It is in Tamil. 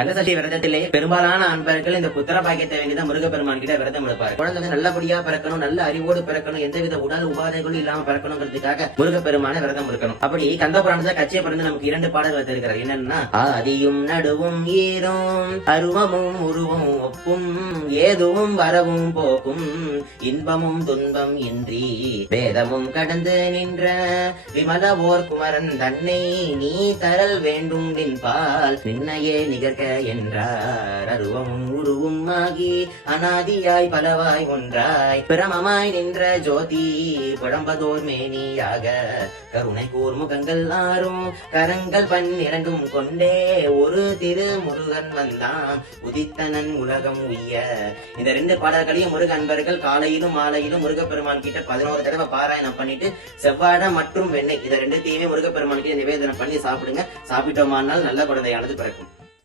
கந்தசஷ்டி விரதத்திலேயே பெரும்பாலான அன்பர்கள் இந்த புத்திர பாக்கியத்தை வேண்டிதான் முருகப்பெருமான் கிட்ட விரதம் எடுப்பார். குழந்தை நல்லபடியா பிறக்கணும், நல்ல அறிவோடு பிறக்கணும், எந்தவித உடல் உபாதைகளும் இல்லாம பிறக்கணுங்கிறதுக்காக முருகப்பெருமான விரதம் இருக்கணும். அப்படி கந்த புராணத்துல கட்சியை பிறந்து நமக்கு 2 பாடல்கள் தருகிறார். என்னன்னா, ஆதியும் நடுவும் ஈரும் அருவமும் உருவம் ஒப்பும் ஏதுவும் வரவும் போக்கும் இன்பமும் துன்பம் இன்றி வேதமும் கடந்து நின்ற விமல ஓர் குமரன் தன்னை நீ தரல் வேண்டும் நின்பால் நின்னையே நிகழ்க என்றார். அருவமும் உருவும் ஆகி அனாதியாய் பலவாய் ஒன்றாய் பிரமமாய் நின்ற ஜோதி புழம்பதோர் மேனியாக கருணை கூர் முகங்கள் 6 கரங்கள் 12 கொண்டே ஒரு திரு முருகன் வந்தான் உதித்தனன் உலகம் உய்ய. இந்த 2 பாடல்களையும் முருக அன்பர்கள் காலையிலும் மாலையிலும் முருகப்பெருமான் கிட்ட 11 தடவை பாராயணம் பண்ணிட்டு செவ்வாழை மற்றும் வெண்ணெய் இதை 2த்தையுமே முருகப்பெருமான் கிட்ட நிவேதனம் பண்ணி சாப்பிடுங்க. சாப்பிட்டோமானால் நல்ல குழந்தையானது பிறக்கும்.